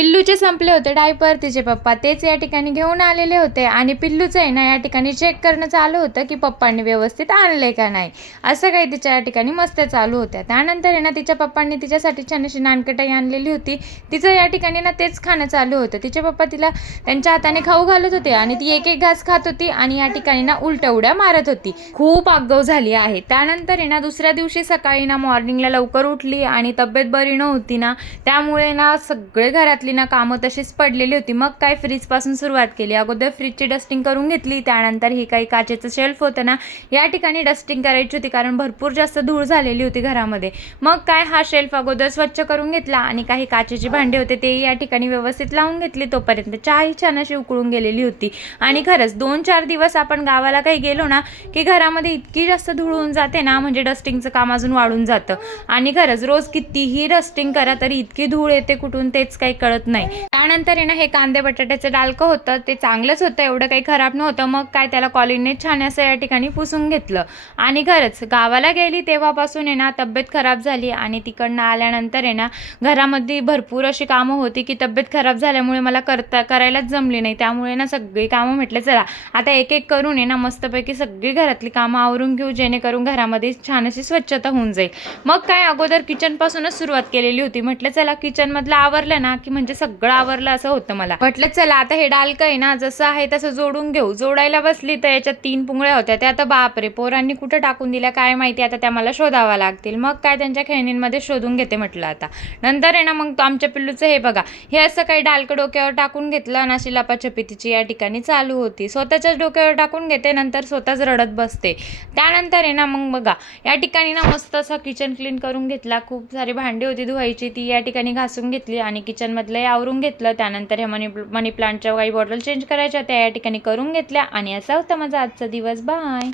पिल्लूचे संपले होते डायपर, तिचे पप्पा तेच या ठिकाणी घेऊन आलेले होते आणि पिल्लूचं आहे ना या ठिकाणी चेक करणं चालू होतं की पप्पांनी व्यवस्थित आणले का नाही, असं काही तिच्या या ठिकाणी मस्त चालू होत्या. त्यानंतर आहे ना तिच्या पप्पांनी तिच्यासाठी छान अशी नानकटाई आणलेली होती. तिचं या ठिकाणी ना तेच खाणं चालू होतं. तिचे पप्पा तिला त्यांच्या हाताने खाऊ घालत होते आणि ती एक एक घास खात होती आणि या ठिकाणी ना उलट्या उड्या मारत होती. खूप आगाऊ झाली आहे. त्यानंतर आहे ना दुसऱ्या दिवशी सकाळी ना मॉर्निंगला लवकर उठली आणि तब्येत बरी नव्हती ना, त्यामुळे ना सगळे घरातली ना कामं तशीच पडलेली होती. मग काय फ्रीजपासून सुरुवात केली. अगोदर फ्रीजची डस्टिंग करून घेतली. त्यानंतर ही काही काचेचं शेल्फ होतं ना या ठिकाणी डस्टिंग करायची होती, कारण भरपूर जास्त धूळ झालेली होती घरामध्ये. मग काय हा शेल्फ अगोदर स्वच्छ करून घेतला आणि काही काचेची भांडी होते ते या ठिकाणी व्यवस्थित लावून घेतली. तोपर्यंत चहाही छान अशी उकळून गेलेली होती. आणि खरंच 2-4 दिवस आपण गावाला काही गेलो ना की घरामध्ये इतकी जास्त धूळ होऊन जाते ना, म्हणजे डस्टिंगचं काम अजून वाढून जातं. आणि खरंच रोज कितीही डस्टिंग करा तरी इतकी धूळ येते कुठून तेच काही कळत नाही. त्यानंतर आहे ना हे कांदे बटाट्याचं डालकं होतं ते चांगलंच होतं, एवढं काही खराब नव्हतं. मग काय त्याला कॉलिनने छान असं या ठिकाणी पुसून घेतलं. आणि खरंच गावाला गेली तेव्हापासून आहे ना तब्येत खराब झाली आणि तिकडनं आल्यानंतर आहे ना घरामध्ये भरपूर अशी कामं होती की तब्येत खराब झाल्यामुळे मला करायलाच जमली नाही. त्यामुळे ना सगळी कामं म्हटलं चला आता एक एक करून आहे ना मस्तपैकी सगळी घरातली कामं आवरून घेऊ, जेणेकरून घरामध्ये छान अशी स्वच्छता होऊन जाईल. मग काय अगोदर किचनपासूनच सुरुवात केलेली होती. म्हटलं चला किचनमधलं आवरलं ना की म्हणजे सगळं आवरलं असं होतं मला. म्हटलं चला आता हे डालकं आहे ना जसं आहे तसं जोडून घेऊ. जोडायला बसली तर याच्यात 3 पुंगळ्या होत्या. त्या आता बापरे पोरांनी कुठं टाकून दिल्या काय माहिती, आता त्या मला शोधाव्या लागतील. मग काय त्यांच्या खेळणींमध्ये शोधून घेते म्हटलं आता. नंतर आहे ना मग आमच्या पिल्लूचं हे बघा, हे असं काही डालकं डोक्यावर टाकून घेतलं आणि अशी लपाछपी तिची या ठिकाणी चालू होती. स्वतःच्याच डोक्यावर टाकून घेते, नंतर स्वतःच रडत बसते. त्यानंतर आहे ना मग बघा या ठिकाणी ना मस्त असा किचन क्लीन करून घेतला. खूप सारी भांडी होती धुवायची, ती या ठिकाणी घासून घेतली आणि किचनमधलं आवरून घेतलं. त्यानंतर हे मनी प्लांटच्या काही बॉटल चेंज करायच्या त्या या ठिकाणी करून घेतल्या आणि असा होता माझा आजचा दिवस. बाय.